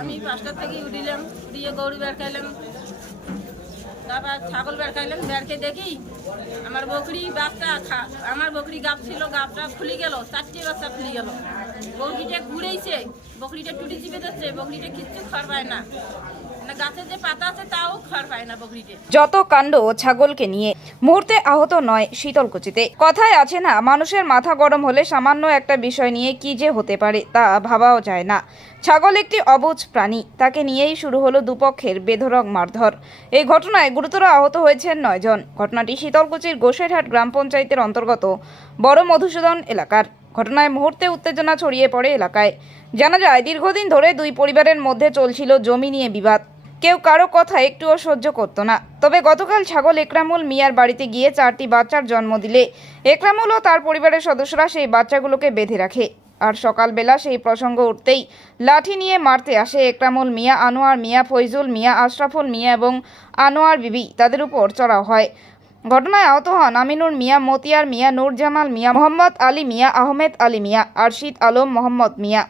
আমি পাঁচটার থেকে উঠিলাম, উঠিয়ে গরু বের খাইলাম। তারপর ছাগল বের খাইলাম, বেরকে দেখি আমার বকরি বাচ্চা আমার বকরি গাপ ছিল, গাপটা খুলে গেল, চারটি বাচ্চা খুলে গেল। বকরিটা ঘুরেইছে, বকরিটা টুটি চিপে যাচ্ছে বকরিটা কিচ্ছু পায় না। যত কাণ্ড ছাগলকে নিয়ে মুহূর্তে আহত নয় শীতলকুচিতে। কথায় আছে না, মানুষের মাথা গরম হলে সামান্য একটা বিষয় নিয়ে কি যে হতে পারে তা ভাবাও যায় না। ছাগল একটি অবুঝ প্রাণী, তাকে নিয়েই শুরু হলো দুপক্ষের বেধরক মারধর। এই ঘটনায় গুরুতর আহত হয়েছেন নয়জন ঘটনাটি শীতলকুচির গোসেরহাট গ্রাম পঞ্চায়েতের অন্তর্গত বড় মধুসূদন এলাকার। ঘটনায় মুহূর্তে উত্তেজনা ছড়িয়ে পড়ে এলাকায়। জানা যায়, দীর্ঘদিন ধরে দুই পরিবারের মধ্যে চলছিল জমি নিয়ে বিবাদ। কেউ কারও কথা একটুও সহ্য করতো না। তবে গতকাল ছাগল একরামুল মিয়ার বাড়িতে গিয়ে চারটি বাচ্চার জন্ম দিলে। একরামুল ও তার পরিবারের সদস্যরা সেই বাচ্চাগুলোকে বেঁধে রাখে। আর সকালবেলা সেই প্রসঙ্গ উঠতেই লাঠি নিয়ে মারতে আসে একরামুল মিয়া, আনোয়ার মিয়া, ফৈজুল মিয়া, আশরাফুল মিয়া এবং আনোয়ার বিবি। তাদের উপর চড়াও হয়। ঘটনায় আহত হন আমিনুর মিয়া, মতিয়ার মিয়া, নূরজামাল মিয়া, মোহাম্মদ আলী মিয়া, আহমেদ আলী মিয়া, আরশিদ আলম, মোহাম্মদ মিয়া।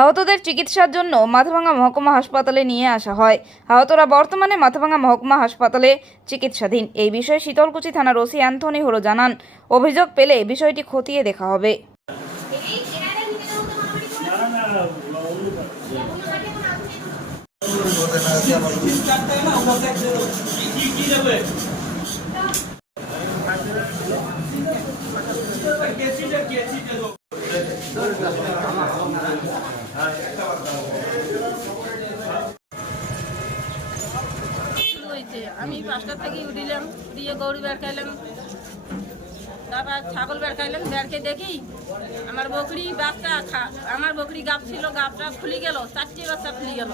আহতদের চিকিৎসার জন্য মাথাভাঙ্গা মহকুমা হাসপাতালে নিয়ে আসা হয়। আহতরা বর্তমানে মাথাভাঙ্গা মহকুমা হাসপাতালে চিকিৎসাধীন। এই বিষয়ে শীতলকুচি থানার ওসি অ্যান্থনি হলো জানান। অভিযোগ পেলে বিষয়টি খতিয়ে দেখা হবে। শুরু হয়েছে আমি পাঁচটার থেকে উঠিলাম উঠিয়ে গরু বের খাইলাম তারপর ছাগল বের খাইলাম বেরকে দেখি আমার বকরি বাচ্চা খা আমার বকরি গাপ ছিল গাপটা খুলে গেল চারটি বাচ্চা খুলে গেল।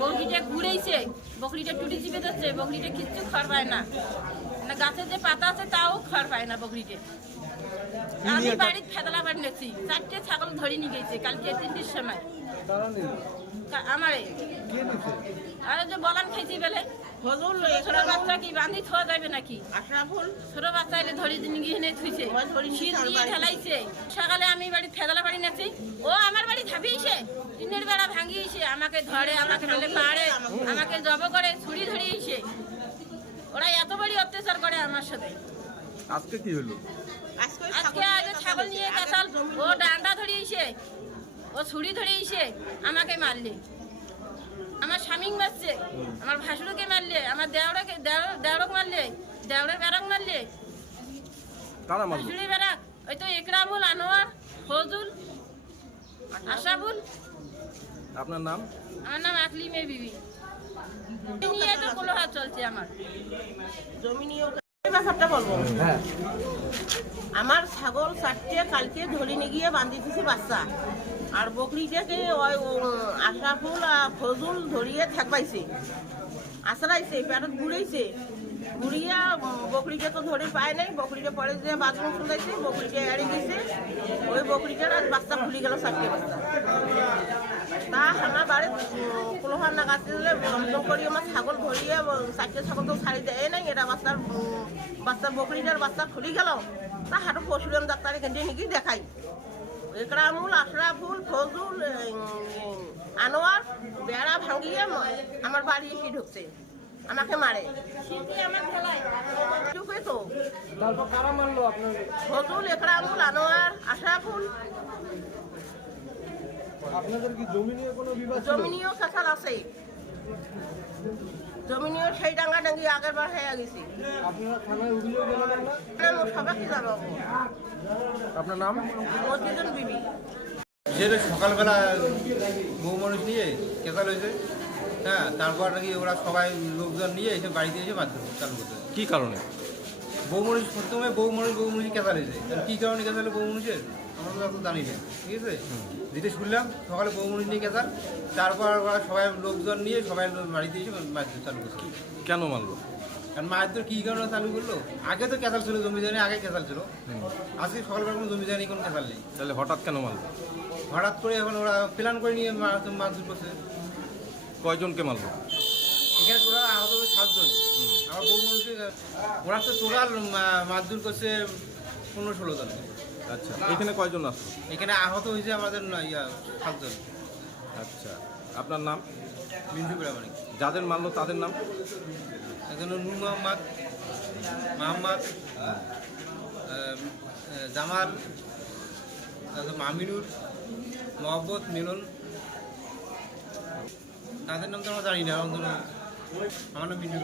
বকরিটা ঘুরেইছে বকরিটা টুটি চিপে যাচ্ছে বকরিটা কিচ্ছু খড় পায় না। না গাছের যে পাতা আছে তাও খড় পায় না বকরিটা আমি বাড়ির ফেদলা বাড়ি নেছি চারটে ছাগল ধরে নিয়ে গেছে কালকে তিনটির সময়। আমারে। আরে যে বলান খাইছি বেলে। ফজল ছোট বাচ্চা কি বান্ধি থোয়া যাবে নাকি? আশরাফুল। ছোট বাচ্চা এলে ধরে দিন গিয়ে নে থুইছে। শীত দিয়ে ঠেলাইছে সকালে আমি বাড়ি ফেদলা বাড়ি নেছি ও আমার বাড়ি ধাপিয়েছে টিনের বেড়া ভাঙিয়েছে আমাকে ধরে আমাকে বলে মারে আমাকে জব করে ছুরি ধরিয়েছে। ওরা এত বড় অত্যাচার করে আমার সাথে। আজকে কি হলো? আজকে আগে ছাগল নিয়ে গেছাল ও ডান্ডা ধরিয়েছে। ও ছুরি ধরিয়েছে আমাকে মারলে। আমার স্বামী মারছে আমার ভাসুরকে মারলে আমার দেওড়াকে দেওড়ক মারলে দেওড়ের বেড়াক মারলে। কারা মারলো? ভাসুরি বেড়াক ওই তো একরামুল আনোয়ার ফজুল আশাবুল আপনার নাম? আমার নাম আকলি মে বিবি নিয়ে তো কোলোহার চলছে আমার। ব্যাপারটা বলব? আমার ছাগল চারটে কালকে ধরে নিয়ে গিয়ে বান্ধি দিছি বাচ্চা। আর বকরিটাকে ওই আশরাফুল আর ফজুল ধরিয়ে থাকবাইছে আশ্রাইছে পেটত ঘুরেছে ঘুরিয়া উম, বকরিটা তো ধরে পায় নাই। বকরিটা পরে যে বাথরুম খুলাইছে বকরিটা এড়ে গেছে। ওই বকরিটার আজ বাচ্চা খুলে গেল চারটে বাচ্চা। তা আমার বাড়ির কোলোহার নাগাতে দিলে দমদম করি আমার ছাগল ধরিয়ে চারটে ছাগল তো ছাড়ি দেয় নাই। এটা বাচ্চার উম, বাচ্চার বকরিটার বাচ্চা খুলি গেল। তা হাঁটু পশুরাম ডাক্তার থেকে নিয়ে দেখাই। একরামুল আশরাফুল ফজুল আনোয়ার বেড়া ভাঙিয়ে আমার বাড়ি এসে ঢুকছে। আমাকে মারে। ঢুকে তো ফজুল একরামুল আনোয়ার আশরাফুল। আপনাদের কি জমি নিয়ে কোনো বিবাদ জমিনিও কাঁচাল আছে। জমিনিও সেই ডাঙ্গা ডাঙ্গি আগের বার হয়ে গেছি। আপনারা থানায় অভিযোগ জানাবেন না? সবাইকে জানাব আপনার নাম? মসজিদুল বিবি। যেটা সকালবেলা বউ মানুষ নিয়ে কেতাল হয়েছে। হ্যাঁ তারপর নাকি ওরা সবাই লোকজন নিয়ে এসে বাড়িতে এসে মাধ্যম চালু করতে কি কারণে? বউ মানুষ প্রথমে বউ মানুষ বউ মানুষ কেতাল হয়েছে কী কারণে কেতালে বউ মানুষের আমরা তো অত জানি না ঠিক আছে? যেটা শুনলাম সকালে বউ মানুষ নিয়ে কেতাল তারপর ওরা সবাই লোকজন নিয়ে সবাই বাড়িতে এসে মাধ্যম চালু করছে কেন মারলো? কারণ মাছ তো কী কারণে চালু করল? আগে তো কেতাল ছিল জমি জানি আগে কেতাল ছিল। আজকে সকালবেলা কোনো জমি জানি কোনো কেতাল নেই। তাহলে হঠাৎ কেন মারলো? হঠাৎ করে এখন ওরা প্ল্যান করে নিয়ে মাছ মাছ করছে। কয়জনকে মারলো? এখানে তোরা আহত হবে সাতজন। আমার বউ মানুষের ওরা তো টোটাল মারধর করছে পনেরো ষোলো জন। আচ্ছা এখানে কয়জন আসলো? এখানে আহত হয়েছে আমাদের ইয়া সাতজন। আচ্ছা আপনার নাম? মিন্টু প্রামাণিক। যাদের মারলো তাদের নাম? একজন হলো নূর মোহাম্মদ মোহাম্মদ জামাল তারপর মামিনুর মহব্বত মিলন তাদের নাম তো আমরা জানি না অন্তত আমার নাম মিন্টু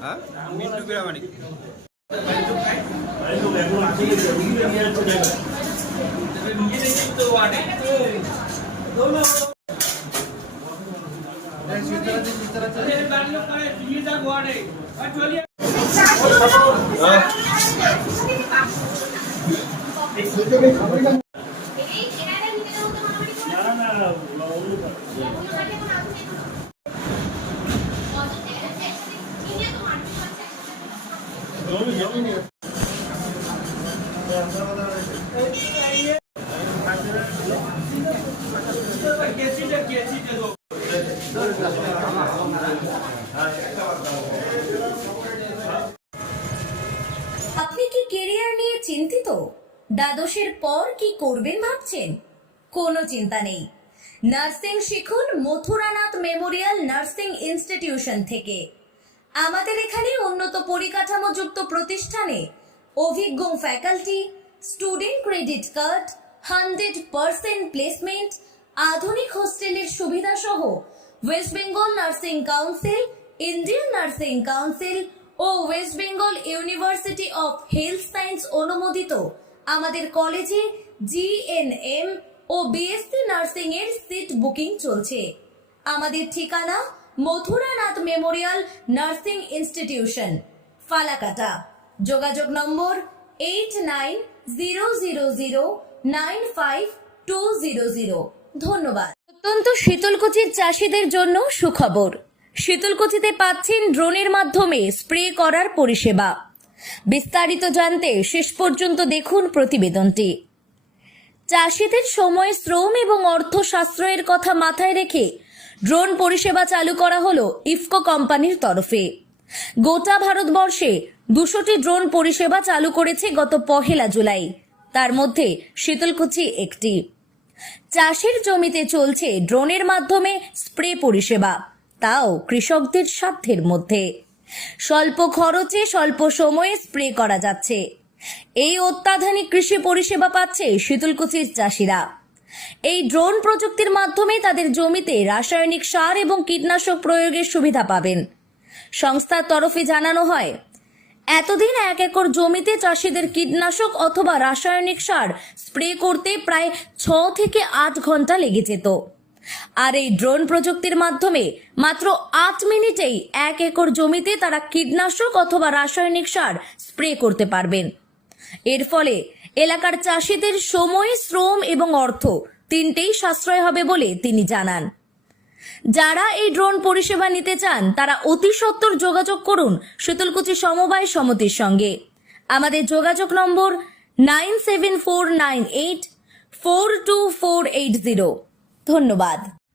হ্যাঁ? মিন্টু প্রামাণিক আপনি কি কেরিয়ার নিয়ে চিন্তিত? দ্বাদশের পর কি করবেন ভাবছেন? কোনো চিন্তা নেই। নার্সিং শিখুন মথুরানাথ মেমোরিয়াল নার্সিং ইনস্টিটিউশন থেকে। আমাদের এখানে উন্নত পরিকাঠামোযুক্ত প্রতিষ্ঠানে অভিজ্ঞ faculty student credit card hundred percent placement আধুনিক হোস্টেলের সুবিধা সহ West Bengal nursing council Indian nursing council O West Bengal university of health science অনুমোদিত আমাদের কলেজে জিএনএম ও বিএসসি নার্সিং এর সিট বুকিং চলছে। আমাদের ঠিকানা Mathuranath memorial nursing institution, Falakata. যোগাযোগ নম্বর eight nine zero zero zero nine five two zero zero. ধন্যবাদ। অত্যন্ত শীতলকুচির চাষিদের জন্য সুখবর। শীতলকুচিতে পাচ্ছেন ড্রোনের মাধ্যমে স্প্রে করার পরিষেবা। বিস্তারিত জানতে শেষ পর্যন্ত দেখুন প্রতিবেদনটি। চাষিদের সময় শ্রম এবং অর্থ সাশ্রয়ের কথা মাথায় রেখে ড্রোন পরিষেবা চালু করা হলো ইফকো কোম্পানির তরফে। গোটা ভারতবর্ষে দুশোটি ড্রোন পরিষেবা চালু করেছে গত পহেলা জুলাই। তার মধ্যে শীতলকুচি একটি। চাষের জমিতে চলছে ড্রোনের মাধ্যমে স্প্রে পরিষেবা, তাও কৃষকদের সাধ্যের মধ্যে। স্বল্প খরচে স্বল্প সময়ে স্প্রে করা যাচ্ছে। এই অত্যাধুনিক কৃষি পরিষেবা পাচ্ছে শীতলকুচির চাষিরা। এই ড্রোন প্রযুক্তির মাধ্যমে তাদের জমিতে রাসায়নিক সার এবং কীটনাশক প্রয়োগের সুবিধা পাবেন। সংস্থার তরফে জানানো হয়, এতদিন এক একর জমিতে চাষিদের কীটনাশক অথবা রাসায়নিক সার স্প্রে করতে প্রায় ছ থেকে আট ঘণ্টা লেগে যেত। আর এই ড্রোন প্রযুক্তির মাধ্যমে মাত্র আট মিনিটেই এক একর জমিতে তারা কীটনাশক অথবা রাসায়নিক সার স্প্রে করতে পারবেন। এর ফলে এলাকার চাষিদের সময়, শ্রম এবং অর্থ তিনটেই সাশ্রয় হবে বলে তিনি জানান। যারা এই ড্রোন পরিষেবা নিতে চান, তারা অতি সত্বর যোগাযোগ করুন শীতলকুচি সমবায় সমিতির সঙ্গে। আমাদের যোগাযোগ নম্বর nine seven four nine eight four two four eight zero. ধন্যবাদ।